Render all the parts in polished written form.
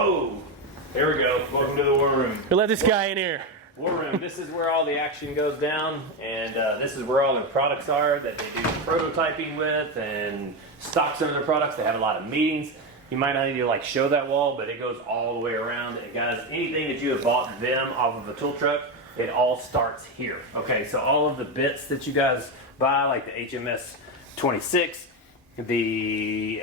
Whoa! There we go. Welcome to the war room. We let this guy in here. War room. This is where all the action goes down, and this is where all their products are that they do prototyping with and stock some of their products. They have a lot of meetings. You might not need to like show that wall, but it goes all the way around. And guys, anything that you have bought VIM off of a tool truck, it all starts here. Okay, so all of the bits that you guys buy, like the HMS 26, the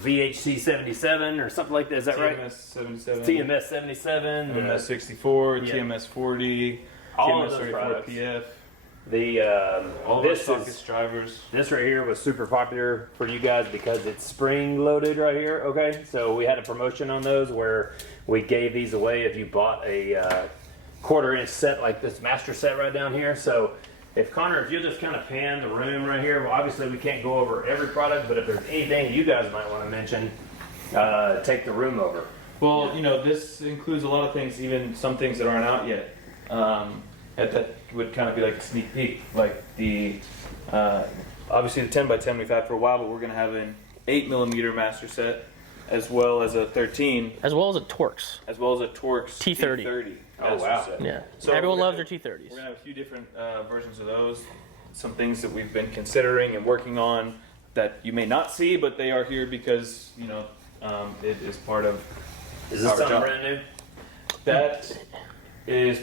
VHC 77 or something like that. Is that right? TMS 77. TMS 77. TMS 64, Yeah. TMS 40, All TMS of those 34 products. PF. The All this the is sockets, drivers. this right here was super popular for you guys because it's spring loaded right here. Okay, so we had a promotion on those where we gave these away if you bought a quarter-inch set like this master set right down here. So if Connor, if you'll just kind of pan the room right here, well, obviously we can't go over every product, but if there's anything you guys might want to mention, take the room over. Well, you know, this includes a lot of things, even some things that aren't out yet. That would kind of be like a sneak peek. Like the, obviously the 10x10 we've had for a while, but we're going to have an 8mm master set, as well as a 13. As well as a Torx. As well as a Torx T30. Oh, wow. set. Yeah. So Everyone we're loves gonna- their T30s. We're going to have a few different versions of those. Some things that we've been considering and working on that you may not see, but they are here because, you know, it is part of Is this our something job. brand new? That is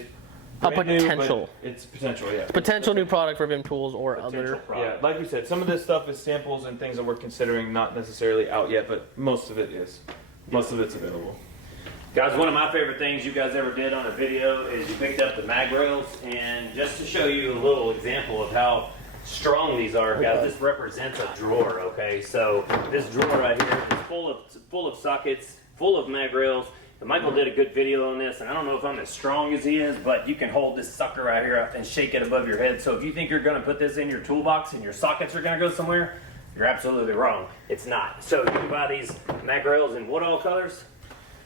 A brand new, but potential. it's potential, yeah. Potential new product for VIM Tools or Potential other. product. Yeah, like we said, some of this stuff is samples and things that we're considering, not necessarily out yet, but most of it is. Most of it's available. Guys, one of my favorite things you guys ever did on a video is you picked up the mag rails, and just to show you a little example of how strong these are, guys, this represents a drawer, okay? So this drawer right here is full of sockets, full of mag rails. And Michael did a good video on this, and I don't know if I'm as strong as he is, but you can hold this sucker right here and shake it above your head. So if you think you're gonna put this in your toolbox and your sockets are gonna go somewhere, you're absolutely wrong. It's not. So you can buy these mag rails in what all colors?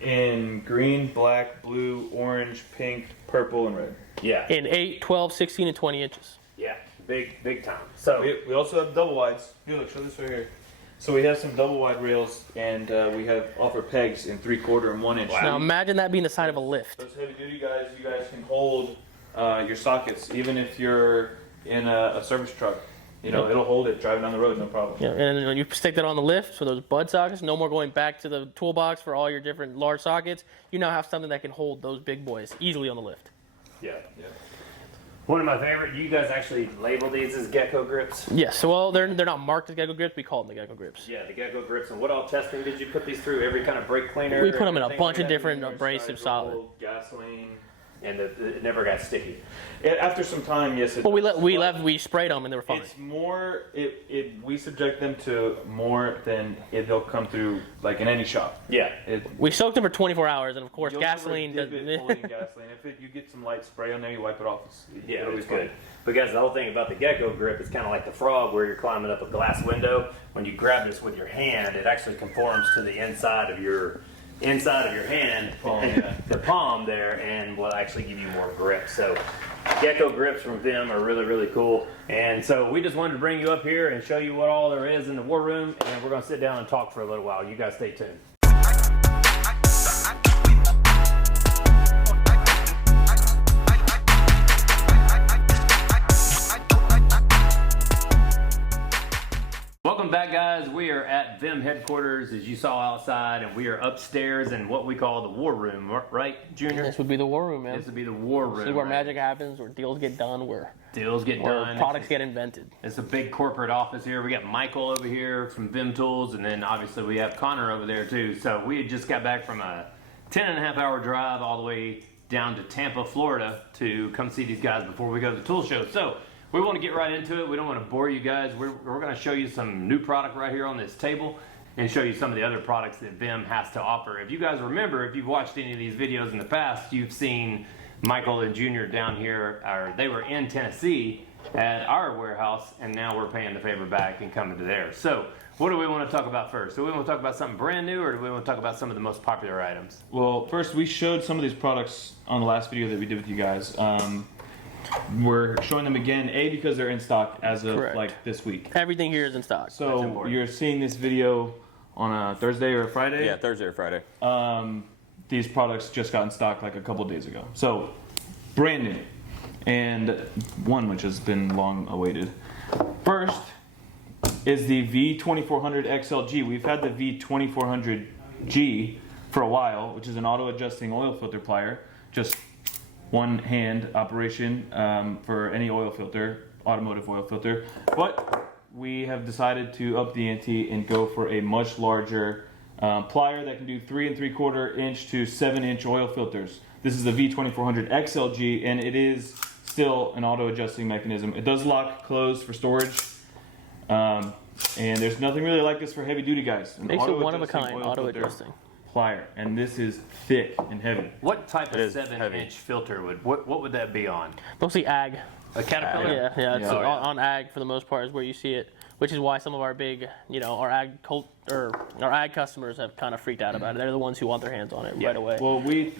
In green, black, blue, orange, pink, purple, and red. Yeah, In 8, 12, 16, and 20 inches. yeah, big time. So We also have double wides. Here, look, show this right here. So we have some double wide rails, and we have offer pegs in 3/4 and 1 inch. Now imagine that being the side of a lift. Those heavy duty guys, you guys can hold your sockets, even if you're in a service truck. You know, it'll hold it driving down the road, no problem. Yeah, and then when you stick that on the lift for those bud sockets, no more going back to the toolbox for all your different large sockets. You now have something that can hold those big boys easily on the lift. yeah. One of my favorite, you guys actually label these as gecko grips? Yes, so well, they're not marked as gecko grips. We call them the gecko grips. Yeah, the gecko grips. And what all testing did you put these through? Every kind of brake cleaner? We put them in a everything bunch like of that? different abrasive solid. Gasoline. And it never got sticky. After some time, yes, it Well, does. we sprayed them and they were fine. It's more, we subject them to more than they'll come through like in any shop. Yeah. We soaked them for 24 hours, and of course, You'll gasoline never doesn't. dip it fully in gasoline. If you get some light spray on there, you wipe it off. Yeah, it'll it was be fine. good. But guys, the whole thing about the gecko grip is kind of like the frog where you're climbing up a glass window. When you grab this with your hand, it actually conforms to the inside of your hand, Palm, yeah. the palm there, and will actually give you more grip. So gecko grips from VIM are really, really cool. And so we just wanted to bring you up here and show you what all there is in the war room, and we're going to sit down and talk for a little while. You guys stay tuned. Welcome back, guys. We are at VIM headquarters, as you saw outside, and we are upstairs in what we call the war room, right, Junior? This would be the war room, man. This would be the war room. This is where right? magic happens, where deals get done, where Deals get done. products get invented. It's a big corporate office here. We got Michael over here from VIM Tools, and then obviously we have Connor over there too. So we had just got back from a 10.5-hour drive all the way down to Tampa, Florida to come see these guys before we go to the tool show. So we want to get right into it. We don't want to bore you guys. We're going to show you some new product right here on this table and show you some of the other products that VIM has to offer. If you guys remember, if you've watched any of these videos in the past, you've seen Michael and Junior down here, or they were in Tennessee at our warehouse, and now we're paying the favor back and coming to theirs. So what do we want to talk about first? Do we want to talk about something brand new, or do we want to talk about some of the most popular items? Well, first we showed some of these products on the last video that we did with you guys. We're showing them again, because they're in stock as of Correct. like this week. Everything here is in stock. So you're seeing this video on a Thursday or a Friday. Yeah, Thursday or Friday. these products just got in stock like a couple days ago. So, brand new. And one which has been long awaited. First is the V2400 XLG. We've had the V2400G for a while, which is an auto-adjusting oil filter plier. Just one hand operation for any oil filter, automotive oil filter. But we have decided to up the ante and go for a much larger plier that can do 3 3/4 inch to 7 inch oil filters. This is the V2400 XLG, and it is still an auto-adjusting mechanism. It does lock closed for storage, and there's nothing really like this for heavy-duty guys. Makes it one of a kind, auto-adjusting plier, and this is thick and heavy. What type of 7-inch filter what would that be on? Mostly ag. A Caterpillar? Yeah. It's Yeah. on ag for the most part is where you see it, which is why some of our big, our ag customers have kind of freaked out about it. They're the ones who want their hands on it right away. Well, we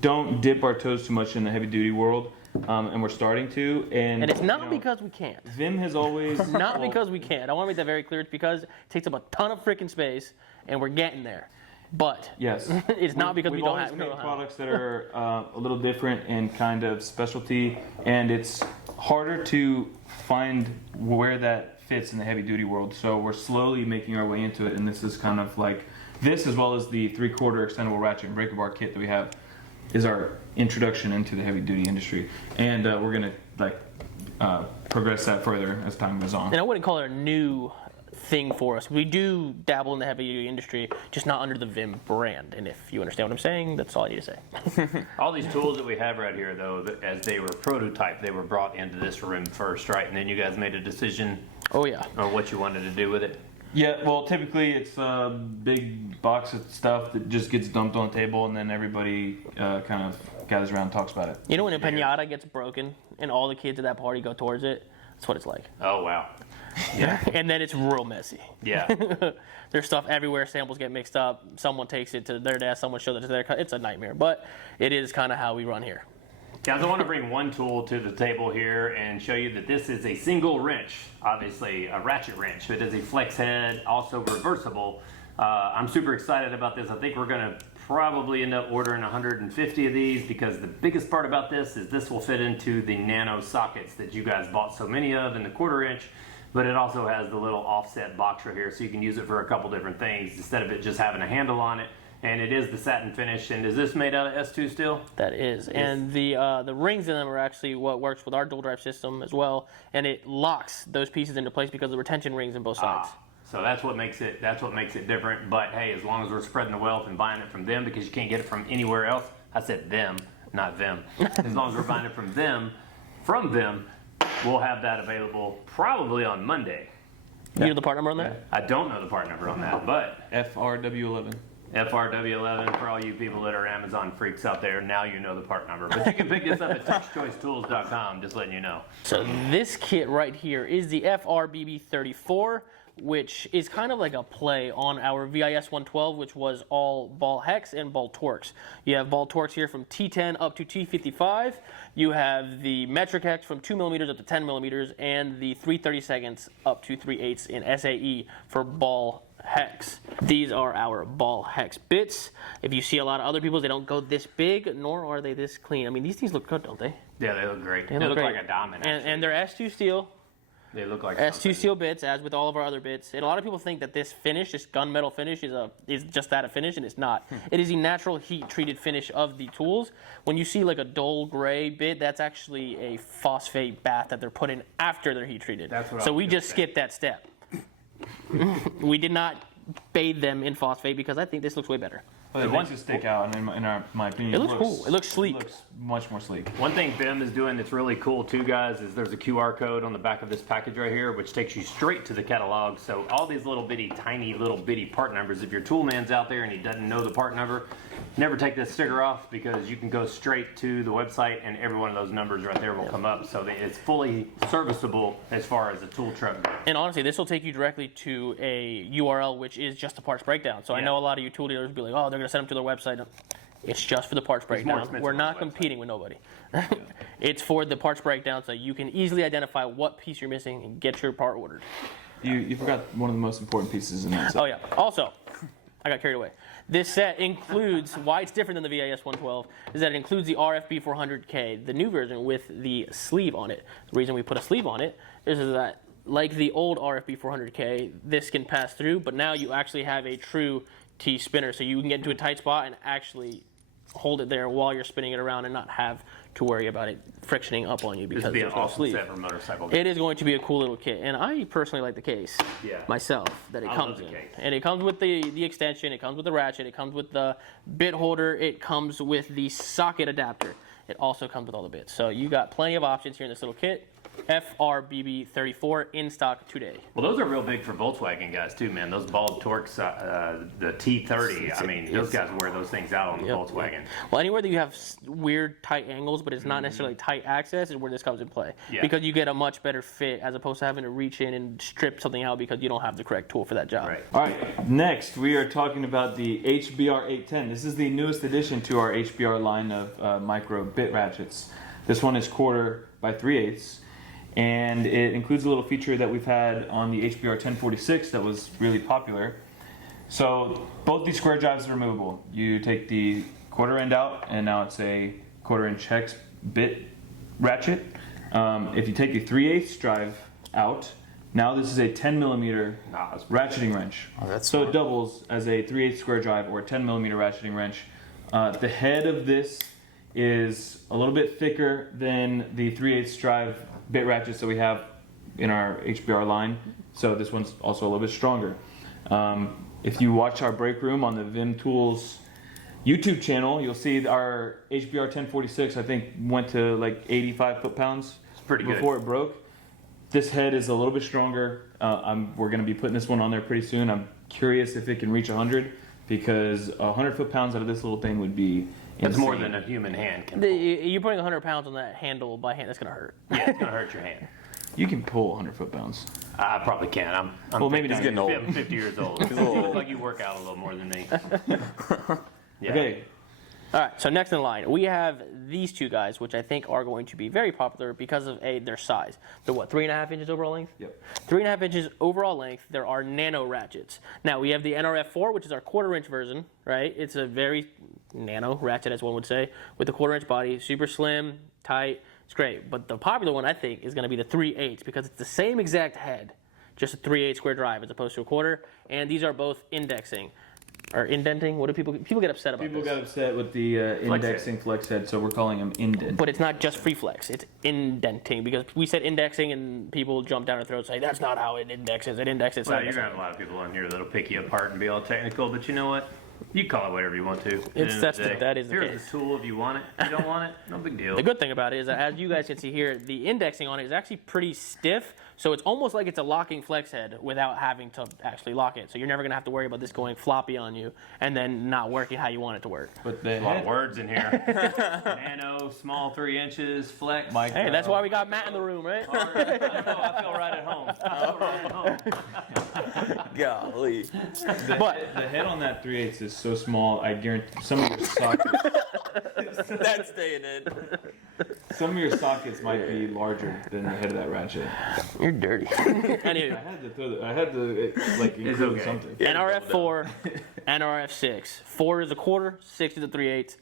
don't dip our toes too much in the heavy duty world, and we're starting to. And it's not because we can't. VIM has always Not because we can't. I want to make that very clear. It's because it takes up a ton of freaking space, and we're getting there. But yes, it's not because we don't have. We've always made products that are a little different and kind of specialty, and it's harder to find where that fits in the heavy duty world. So we're slowly making our way into it, and this is kind of like this, as well as the 3/4 extendable ratchet and breaker bar kit that we have, is our introduction into the heavy duty industry, and we're gonna progress that further as time goes on. And I wouldn't call it a new thing for us. We do dabble in the heavy duty industry, just not under the VIM brand. And if you understand what I'm saying, that's all I need to say. All these tools that we have right here, though, as they were prototyped, they were brought into this room first, right? And then you guys made a decision Oh yeah. on what you wanted to do with it. Yeah, well, typically it's a big box of stuff that just gets dumped on the table, and then everybody kind of gathers around and talks about it. You know when a pinata gets broken and all the kids at that party go towards it? That's what it's like. Oh, wow. Yeah. And then it's real messy. Yeah. There's stuff everywhere. Samples get mixed up. Someone takes it to their desk. Someone shows it to their. It's a nightmare. But it is kind of how we run here. Guys, I want to bring one tool to the table here and show you that this is a single wrench, obviously a ratchet wrench. It is a flex head, also reversible. I'm super excited about this. I think we're going to probably end up ordering 150 of these, because the biggest part about this is this will fit into the nano sockets that you guys bought so many of in the 1/4 inch. But it also has the little offset box right here, so you can use it for a couple different things instead of it just having a handle on it. And it is the satin finish. And is this made out of S2 steel? That is. And the rings in them are actually what works with our dual drive system as well. And it locks those pieces into place because of the retention rings in both sides. So that's what makes it different. But hey, as long as we're spreading the wealth and buying it from them, because you can't get it from anywhere else. I said them, not them. As long as we're buying it from them, we'll have that available probably on Monday. You know the part number on that? I don't know the part number on that, but FRW11. FRW11 for all you people that are Amazon freaks out there. Now you know the part number. But you can pick this up at touchchoicetools.com, just letting you know. So this kit right here is the FRBB34, which is kind of like a play on our VIS 112, which was all ball hex and ball torques. You have ball torques here from T10 up to T55. You have the metric hex from 2 millimeters up to 10 millimeters, and the 3/32 up to 3/8 in SAE for ball hex. These are our ball hex bits. If you see a lot of other people, they don't go this big, nor are they this clean. I mean, these things look good, don't they? Yeah, they look great. They look great. like a diamond. And they're S2 steel. They look like S2 steel bits, as with all of our other bits. And a lot of people think that this finish, this gunmetal finish, is just that, a finish, and it's not. It is the natural heat-treated finish of the tools. When you see like a dull gray bit, that's actually a phosphate bath that they're put in after they're heat-treated. That's what so we just skipped that step. We did not bathe them in phosphate because I think this looks way better. Well, it makes it stick out, and in my opinion, It looks cool. It looks sleek. It looks much more sleek. One thing VIM is doing that's really cool too, guys, is there's a QR code on the back of this package right here, which takes you straight to the catalog. So all these little bitty, tiny little bitty part numbers, if your tool man's out there and he doesn't know the part number, never take this sticker off, because you can go straight to the website and every one of those numbers right there will come up. So it's fully serviceable as far as a tool truck goes. And honestly, this will take you directly to a URL, which is just a parts breakdown. So I know a lot of you tool dealers will be like, oh, they're going to send them to their website. It's just for the parts breakdown. We're not competing with nobody. It's for the parts breakdown, so you can easily identify what piece you're missing and get your part ordered. You forgot one of the most important pieces in that. Oh yeah. Also, I got carried away. This set includes, why it's different than the VIS 112, is that it includes the RFB 400K, the new version with the sleeve on it. The reason we put a sleeve on it is that, like the old RFB 400K, this can pass through, but now you actually have a true T spinner, so you can get into a tight spot and actually hold it there while you're spinning it around and not have to worry about it frictioning up on you because This would be an there's no awesome sleeve. set for motorcycle. It is going to be a cool little kit, and I personally like the case myself that it I comes love in. the case. And it comes with the extension, it comes with the ratchet, it comes with the bit holder, it comes with the socket adapter. It also comes with all the bits. So you got plenty of options here in this little kit. FRBB34 in stock today. Well, those are real big for Volkswagen guys too, man. Those bald Torques, the T30. I mean, those guys wear those things out on the Volkswagen. Well, anywhere that you have weird tight angles, but it's not necessarily tight access, is where this comes in play. Yeah. Because you get a much better fit as opposed to having to reach in and strip something out because you don't have the correct tool for that job. Right. All right, next we are talking about the HBR 810. This is the newest addition to our HBR line of micro bit ratchets. This one is 1/4 by 3/8, and it includes a little feature that we've had on the HBR 1046 that was really popular. So both these square drives are removable. You take the 1/4 end out, and now it's a 1/4 inch hex bit ratchet. If you take the 3/8 drive out, now this is a 10 millimeter ratcheting wrench. Oh, that's so smart. it doubles as a 3/8 square drive or a 10 millimeter ratcheting wrench. The head of this is a little bit thicker than the 3/8 drive bit ratchets that we have in our HBR line. So this one's also a little bit stronger. If you watch our break room on the VIM Tools YouTube channel, you'll see our HBR 1046, I think, went to like 85 foot-pounds pretty good. before it broke. This head is a little bit stronger. We're going to be putting this one on there pretty soon. I'm curious if it can reach 100, because 100 foot-pounds out of this little thing would be That's insane. more than a human hand can. You're putting 100 pounds on that handle by hand, that's going to hurt. Yeah, it's gonna hurt your hand. You can pull 100 foot-pounds. I probably can. I'm Well, maybe 50, not. getting old. I'm 50 years old. You look like you work out a little more than me. Yeah. Okay, All right, so next in line, we have these two guys, which I think are going to be very popular because of their size. They're what, 3.5 inches overall length? Yep. 3.5 inches overall length. There are nano ratchets. Now we have the NRF4, which is our 1/4 inch version, right? It's a very nano ratchet, as one would say, with a 1/4 inch body, super slim, tight. It's great. But the popular one, I think, is going to be the 3/8 because it's the same exact head, just a 3/8 square drive as opposed to a 1/4. And these are both indexing. Or indenting? What do people get upset about? people this? got upset with the indexing flex head, so we're calling them indent. But it's not just free flex, it's indenting, because we said indexing and people jump down our throats and say, that's not how it indexes, it indexes Well, side you're by gonna have side. a lot of people on here that'll pick you apart and be all technical, but you know what? You call it whatever you want to. At the end of That day. is the Here's case. the tool if you want it. If you don't want it, no big deal. The good thing about it is that, as you guys can see here, the indexing on it is actually pretty stiff, so it's almost like it's a locking flex head without having to actually lock it. So you're never going to have to worry about this going floppy on you and then not working how you want it to work. But the A lot of head, words in here. Nano, small 3 inches, flex. Micro. Hey, that's why we got Matt in the room, right? I know, I feel right at home. I feel right at home. Golly. But the head on that 3/8 is so small. I guarantee some of your sockets, That's staying in. some of your sockets might be larger than the head of that ratchet. you're dirty. Anyway. I had to like include okay. something. NRF4, NRF6. 4 is a 1/4, 6 is a 3/8.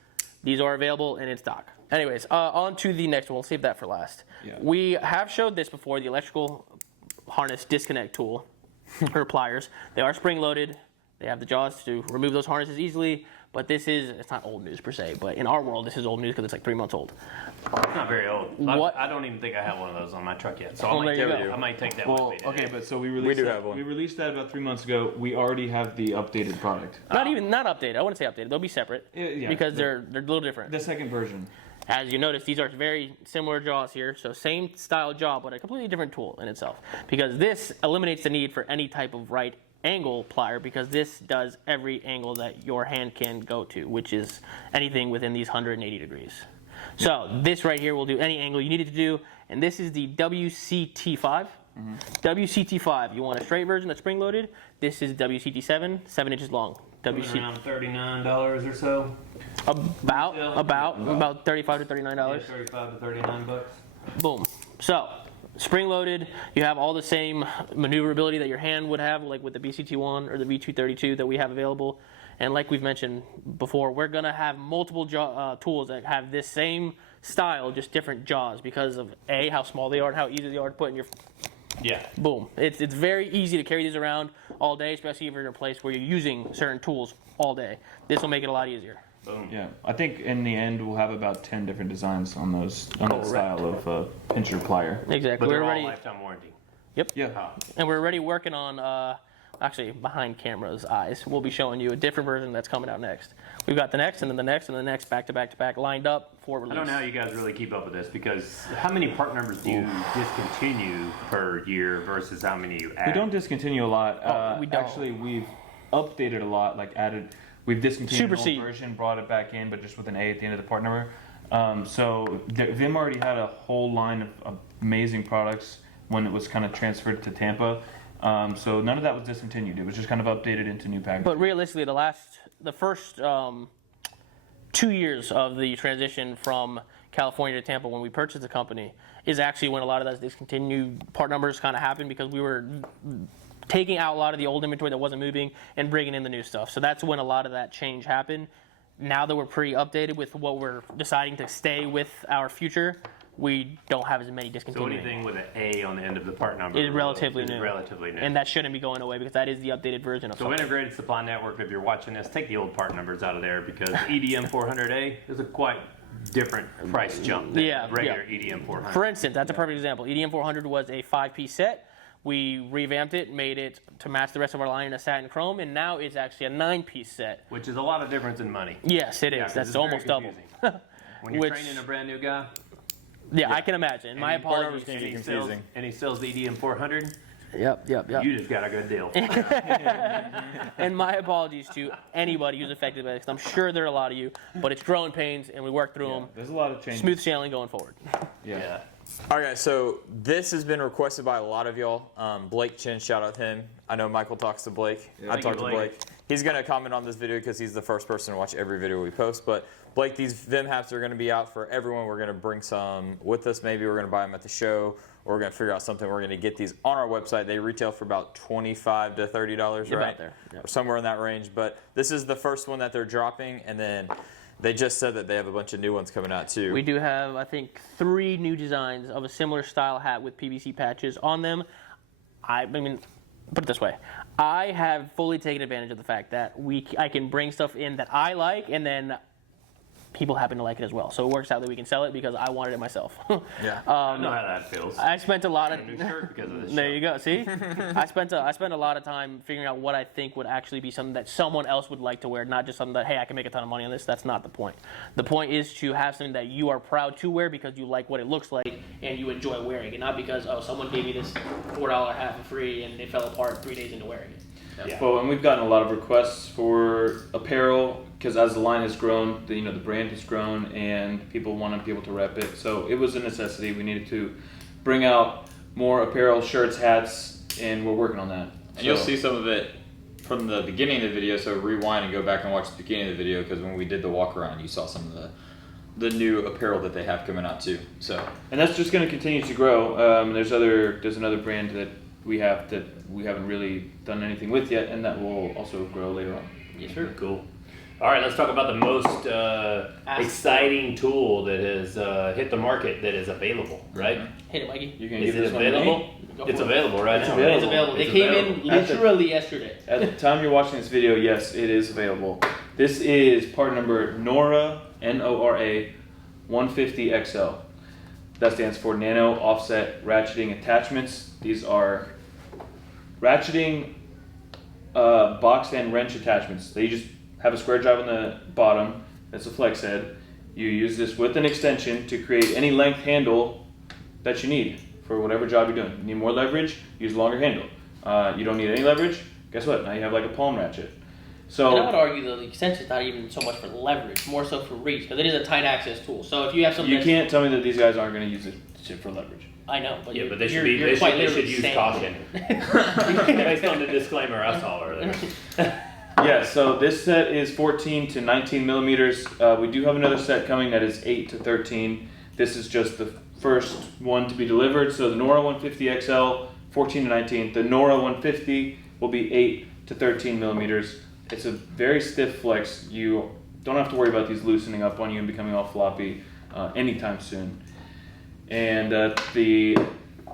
These are available and in stock. Anyways, on to the next one. We'll save that for last. Yeah. We have showed this before, the electrical harness disconnect tool, or pliers. They are spring loaded. They have the jaws to remove those harnesses easily, but it's not old news per se, but in our world, this is old news because it's like 3 months old. It's not very old. What? I don't even think I have one of those on my truck yet, so Oh, I, there might you take, go. I might take that Well, with me today. okay, but so we released do that, have one. We released that about 3 months ago. We already have the updated product. Not updated. I wouldn't say updated. They'll be separate Yeah, because they're a little different. The second version. As you notice, these are very similar jaws here, so same style jaw, but a completely different tool in itself. Because this eliminates the need for any type of right angle plier, because this does every angle that your hand can go to, which is anything within these 180 degrees. So this right here will do any angle you need it to do, and this is the WCT5. WCT5, you want a straight version that's spring loaded. This is WCT7, 7 inches long. Around $39 or so. About $35 to $39. Yeah, 35 to 39 bucks. Boom. So, spring-loaded. You have all the same maneuverability that your hand would have, like with the BCT1 or the V232 that we have available. And like we've mentioned before, we're going to have multiple tools that have this same style, just different jaws because of, A, how small they are and how easy they are to put in your... Yeah. Boom. It's very easy to carry these around all day, especially if you're in a place where you're using certain tools all day. This will make it a lot easier. Boom. Yeah, I think in the end we'll have about 10 different designs on that style of pincher plier. Exactly. But they're We're all already, lifetime warranty. yep. Yeah. And we're already working on, actually behind camera's eyes, we'll be showing you a different version that's coming out next. We've got the next, and then the next, and the next, back to back to back, lined up for release. I don't know how you guys really keep up with this because how many part numbers do you discontinue per year versus how many you add? We don't discontinue a lot. We don't. Actually, we've updated a lot, like we've discontinued an Super old version, brought it back in, but just with an A at the end of the part number. So VIM already had a whole line of amazing products when it was kind of transferred to Tampa. So none of that was discontinued. It was just kind of updated into new packaging. But realistically, the first 2 years of the transition from California to Tampa when we purchased the company is actually when a lot of those discontinued part numbers kind of happened because we were taking out a lot of the old inventory that wasn't moving and bringing in the new stuff. So that's when a lot of that change happened. Now that we're pretty updated with what we're deciding to stay with our future, we don't have as many So discontinued. anything with an A on the end of the part number It is relatively new. Relatively new. And that shouldn't be going away because that is the updated version of So something. Integrated Supply Network, if you're watching this, take the old part numbers out of there because EDM 400A is a quite different price jump than regular EDM 400. For instance, that's a perfect example. EDM 400 was a 5-piece set. We revamped it, made it to match the rest of our line in a satin chrome, and now it's actually a 9-piece set. Which is a lot of difference in money. Yes, it is. Yeah, 'cause That's it's almost very double. confusing. When you're Which- training a brand new guy, Yeah, I can imagine. My and he- apologies. and he sells, confusing. and he sells the EDM 400, Yep. you just got a good deal. And my apologies to anybody who's affected by this. I'm sure there are a lot of you, but it's growing pains, and we work through them. There's a lot of changes. Smooth sailing going forward. Yeah. All right, so this has been requested by a lot of y'all. Blake Chin, shout out him. I know Michael talks to Blake. I Thank talk you, to Blake. Blake. He's going to comment on this video because he's the first person to watch every video we post. But Blake, these VIM hats are going to be out for everyone. We're going to bring some with us. Maybe we're going to buy them at the show, or we're going to figure out something. We're going to get these on our website. They retail for about $25 to $30, right? About there. Yep. Or somewhere in that range. But this is the first one that they're dropping, and then they just said that they have a bunch of new ones coming out too. We do have, I think, 3 new designs of a similar style hat with PVC patches on them. I mean, put it this way. I have fully taken advantage of the fact that I can bring stuff in that I like, and then people happen to like it as well. So it works out that we can sell it because I wanted it myself. Yeah. I know how that feels. I spent a lot of... A new shirt because of this There show. you go. See, I spent a lot of time figuring out what I think would actually be something that someone else would like to wear, not just something that, hey, I can make a ton of money on this. That's not the point. The point is to have something that you are proud to wear because you like what it looks like and you enjoy wearing it, not because someone gave me this $4 hat for free and it fell apart 3 days into wearing it. Yeah. Well, and we've gotten a lot of requests for apparel because as the line has grown, the brand has grown, and people want to be able to rep it. So it was a necessity. We needed to bring out more apparel, shirts, hats, and we're working on that. And you'll see some of it from the beginning of the video, so rewind and go back and watch the beginning of the video, because when we did the walk around, you saw some of the new apparel that they have coming out too. So, and that's just going to continue to grow. There's another brand that we haven't really done anything with yet, and that will also grow later on. Yes, sir. Cool. All right, let's talk about the most exciting tool that has hit the market that is available, right? Hit it, Mikey. You can Is give it this one to me? available? Go It's for it. available right now. available. It's available. They It's came available. in literally yesterday. At the time you're watching this video, yes, it is available. This is part number Nora, Nora, 150XL. That stands for Nano Offset Ratcheting Attachments. These are ratcheting box and wrench attachments. They just have a square drive on the bottom. That's a flex head. You use this with an extension to create any length handle that you need for whatever job you're doing. You need more leverage, use a longer handle. You don't need any leverage, guess what? Now you have like a palm ratchet. So And I would argue that the extension is not even so much for leverage, more so for reach, because it is a tight access tool. So if you have something you can't tell me that these guys aren't going to use this shit for leverage. I know, but Yeah, you're, but they should you're, be. you're They quite should literally use saying- caution based on the disclaimer I saw earlier. Yeah, so this set is 14 to 19 millimeters. We do have another set coming that is 8 to 13. This is just the first one to be delivered. So the Nora 150 XL, 14 to 19. The Nora 150 will be 8 to 13 millimeters. It's a very stiff flex. You don't have to worry about these loosening up on you and becoming all floppy anytime soon. And the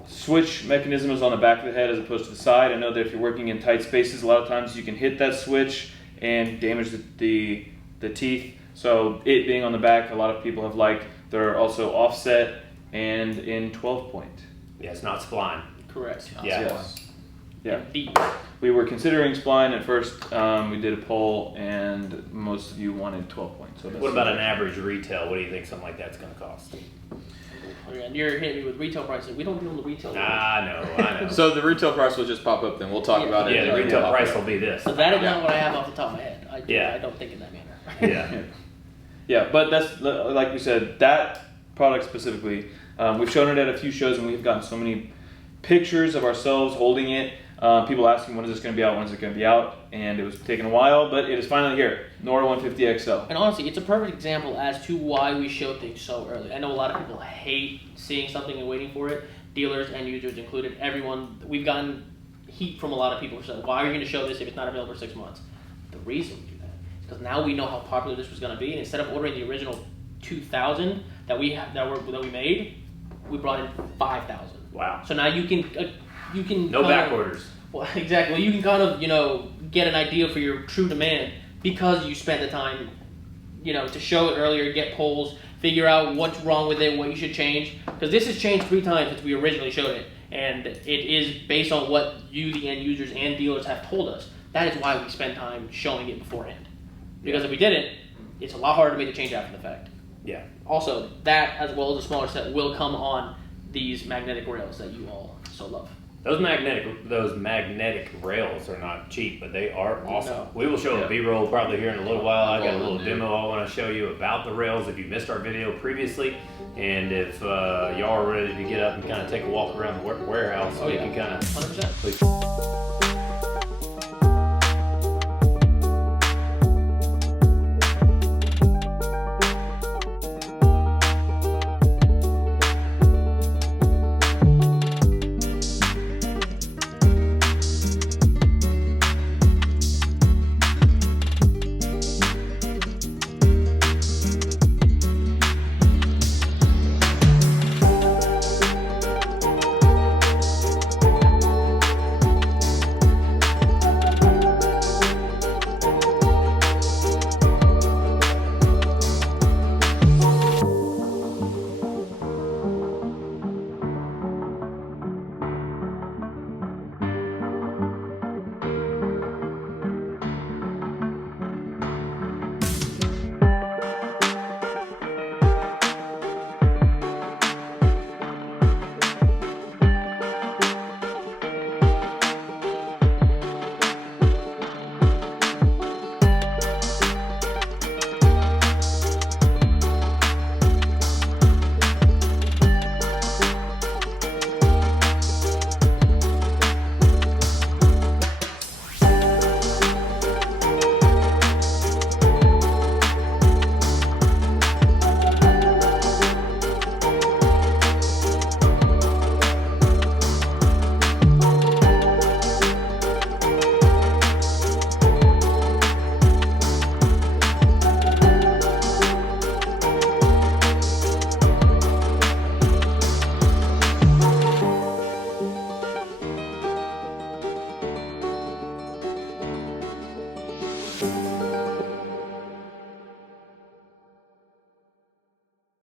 switch mechanism is on the back of the head as opposed to the side. I know that if you're working in tight spaces, a lot of times you can hit that switch and damage the teeth. So it being on the back, a lot of people have liked. They're also offset and in 12 point. Yeah, it's not spline. Correct. Yeah. Yes. Yeah. Deep. We were considering spline at first. We did a poll, and most of you wanted 12 points. So that's What about an average retail? What do you think something like that's going to cost? Okay, and you're hitting me with retail prices. We don't deal in the retail. I know. So the retail price will just pop up. Then we'll talk Yeah. about it. Yeah, and the then retail we'll price pop will up. be this. So that is Yeah. not what I have off the top of my head. Yeah. I don't think in that manner. Yeah. Yeah, but that's like we said, that product specifically. We've shown it at a few shows, and we've gotten so many pictures of ourselves holding it. People asking when is this going to be out, when is it going to be out, and it was taking a while, but it is finally here. Nora 150 XL. And honestly, it's a perfect example as to why we show things so early. I know a lot of people hate seeing something and waiting for it. Dealers and users included. Everyone, we've gotten heat from a lot of people who said, "Why are you going to show this if it's not available for 6 months?" The reason we do that is because now we know how popular this was going to be, and instead of ordering the original 2,000 that we made, we brought in 5,000. Wow. So now you can No kind back of- orders. Well, exactly. Well, you can kind of get an idea for your true demand because you spent the time to show it earlier, get polls, figure out what's wrong with it, what you should change. Because this has changed 3 times since we originally showed it, and it is based on what you, the end users and dealers, have told us. That is why we spend time showing it beforehand. Because if we didn't, it's a lot harder to make the change after the fact. Yeah. Also, that as well as a smaller set will come on these magnetic rails that you all so love. Those magnetic rails are not cheap, but they are awesome. No. We will show Yeah. a B-roll probably here in a little while. I got a little Yeah. demo I want to show you about the rails if you missed our video previously. And if y'all are ready to get up and kind of take a walk around the warehouse, Oh, we yeah. can kind of 100%.